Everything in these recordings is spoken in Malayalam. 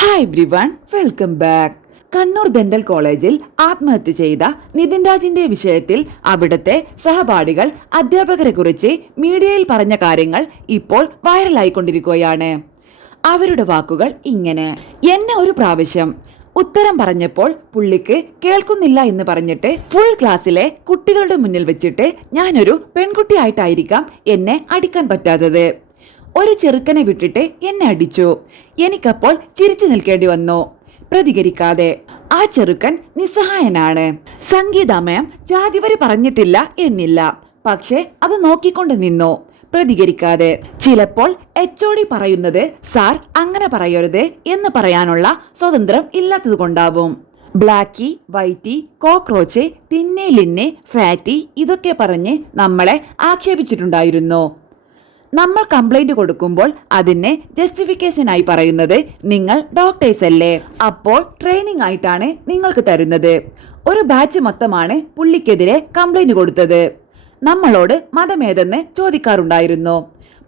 Hi everyone, welcome back. Kannur dental കോളേജിൽ ആത്മഹത്യ ചെയ്ത നിതിൻ രാജിന്റെ വിഷയത്തിൽ അവിടുത്തെ സഹപാഠികൾ അധ്യാപകരെ കുറിച്ച് മീഡിയയിൽ പറഞ്ഞ കാര്യങ്ങൾ ഇപ്പോൾ വൈറലായിക്കൊണ്ടിരിക്കുകയാണ്. അവരുടെ വാക്കുകൾ ഇങ്ങനെ: എന്നെ ഒരു പ്രാവശ്യം ഉത്തരം പറഞ്ഞപ്പോൾ പുള്ളിക്ക് കേൾക്കുന്നില്ല എന്ന് പറഞ്ഞിട്ട് ഫുൾ ക്ലാസ്സിലെ കുട്ടികളുടെ മുന്നിൽ വെച്ചിട്ട് ഞാനൊരു പെൺകുട്ടിയായിട്ടായിരിക്കാം എന്നെ അടിക്കാൻ പറ്റാത്തത്. ഒരു ചെറുക്കനെ വിട്ടിട്ട് എന്നെ അടിച്ചു. എനിക്കപ്പോൾ ചിരിച്ചു നിൽക്കേണ്ടി വന്നു, പ്രതികരിക്കാതെ. ആ ചെറുക്കൻ നിസ്സഹായനാണ്. സംഗീതാമയം ജാതിവരി പറഞ്ഞിട്ടില്ല എന്നില്ല, പക്ഷെ അത് നോക്കിക്കൊണ്ട് നിന്നു, പ്രതികരിക്കാതെ. ചിലപ്പോൾ HOD പറയുന്നത് സാർ അങ്ങനെ പറയരുത് എന്ന് പറയാനുള്ള സ്വാതന്ത്ര്യം ഇല്ലാത്തത് കൊണ്ടാവും. ബ്ലാക്കി, വൈറ്റി, കോക്രോച്ച്, തിന്നെ ലിന്നെ, ഫാറ്റി ഇതൊക്കെ പറഞ്ഞ് നമ്മളെ ആക്ഷേപിച്ചിട്ടുണ്ടായിരുന്നു. നമ്മൾ കംപ്ലൈന്റ് കൊടുക്കുമ്പോൾ അതിനെ ജസ്റ്റിഫിക്കേഷനായി പറയുന്നത് നിങ്ങൾ ഡോക്ടേഴ്സ് അല്ലേ, അപ്പോൾ ട്രെയിനിങ് ആയിട്ടാണ് നിങ്ങൾക്ക് തരുന്നത്. ഒരു ബാച്ച് മൊത്തമാണ് പുള്ളിക്കെതിരെ കംപ്ലൈന്റ് കൊടുത്തത്. നമ്മളോട് മതമേതെന്ന് ചോദിക്കാറുണ്ടായിരുന്നു,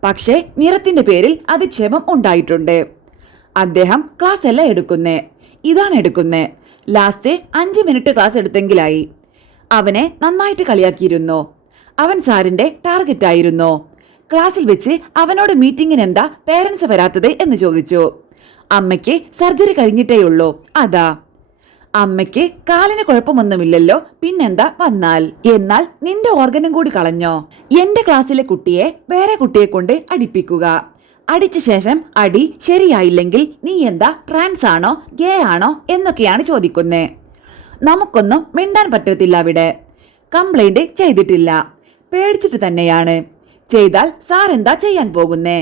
പക്ഷേ നിറത്തിന്റെ പേരിൽ അധിക്ഷേപം ഉണ്ടായിട്ടുണ്ട്. അദ്ദേഹം ക്ലാസ് അല്ല എടുക്കുന്നേ, ഇതാണ് എടുക്കുന്നേ. ലാസ്റ്റ് 5 മിനിറ്റ് ക്ലാസ് എടുത്തെങ്കിലായി. അവനെ നന്നായിട്ട് കളിയാക്കിയിരുന്നു. അവൻ സാറിന്റെ ടാർഗറ്റ് ആയിരുന്നു. ക്ലാസ്സിൽ വെച്ച് അവനോട് മീറ്റിംഗിന് എന്താ പേരൻസ് വരാത്തത് എന്ന് ചോദിച്ചു. അമ്മയ്ക്ക് സർജറി കഴിഞ്ഞിട്ടേയുള്ളൂ, അതാ. അമ്മയ്ക്ക് കാലിന് കുഴപ്പമൊന്നുമില്ലല്ലോ, പിന്നെന്താ വന്നാൽ? എന്നാൽ നിന്റെ ഓർഗനും കൂടി കളഞ്ഞോ? എന്റെ ക്ലാസ്സിലെ കുട്ടിയെ വേറെ കുട്ടിയെ കൊണ്ട് അടിപ്പിക്കുക, അടിച്ച ശേഷം അടി ശരിയായില്ലെങ്കിൽ നീ എന്താ ട്രാൻസ് ആണോ ഗേ ആണോ എന്നൊക്കെയാണ് ചോദിക്കുന്നേ. നമുക്കൊന്നും മിണ്ടാൻ പറ്റത്തില്ല. അവിടെ കംപ്ലൈന്റ് ചെയ്തിട്ടില്ല, പേടിച്ചിട്ട് തന്നെയാണ്. ചെയ്താൽ സാർ എന്താ ചെയ്യാൻ പോകുന്നേ?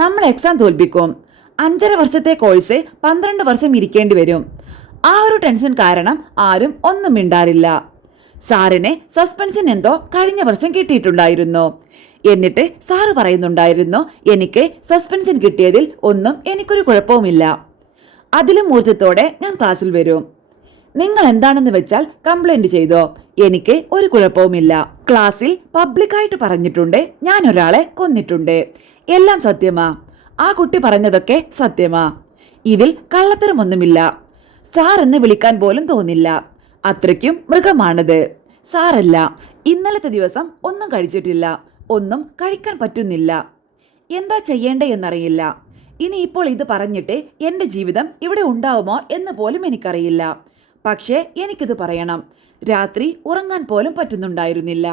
നമ്മൾ എക്സാം തോൽപ്പിക്കും. 5.5 വർഷത്തെ കോഴ്സ് 12 വർഷം ഇരിക്കേണ്ടി വരും. ആ ഒരു ടെൻഷൻ കാരണം ആരും ഒന്നും മിണ്ടാറില്ല. സാറിന് സസ്പെൻഷൻ എന്തോ കഴിഞ്ഞ വർഷം കിട്ടിയിട്ടുണ്ടായിരുന്നു. എന്നിട്ട് സാറ് പറയുന്നുണ്ടായിരുന്നു, എനിക്ക് സസ്പെൻഷൻ കിട്ടിയതിൽ ഒന്നും എനിക്കൊരു കുഴപ്പവുമില്ല, അതിലും ഊർജത്തോടെ ഞാൻ ക്ലാസ്സിൽ വരും. നിങ്ങൾ എന്താണെന്ന് വെച്ചാൽ കംപ്ലൈന്റ് ചെയ്തോ, എനിക്ക് ഒരു കുഴപ്പവുമില്ല. ക്ലാസ്സിൽ പബ്ലിക്കായിട്ട് പറഞ്ഞിട്ടുണ്ട് ഞാൻ ഒരാളെ കൊന്നിട്ടുണ്ട്. എല്ലാം സത്യമാ. ആ കുട്ടി പറഞ്ഞതൊക്കെ സത്യമാ. ഇതിൽ കള്ളത്തരമൊന്നുമില്ല. സാർ എന്ന് വിളിക്കാൻ പോലും തോന്നില്ല, അത്രയ്ക്കും മൃഗമാണത്. സാറല്ല. ഇന്നലത്തെ ദിവസം ഒന്നും കഴിച്ചിട്ടില്ല, ഒന്നും കഴിക്കാൻ പറ്റുന്നില്ല. എന്താ ചെയ്യേണ്ടേ എന്നറിയില്ല. ഇനിയിപ്പോൾ ഇത് പറഞ്ഞിട്ട് എൻ്റെ ജീവിതം ഇവിടെ ഉണ്ടാവുമോ എന്ന് പോലും എനിക്കറിയില്ല. പക്ഷേ എനിക്കിത് പറയണം. രാത്രി ഉറങ്ങാൻ പോലും പറ്റുന്നുണ്ടായിരുന്നില്ല.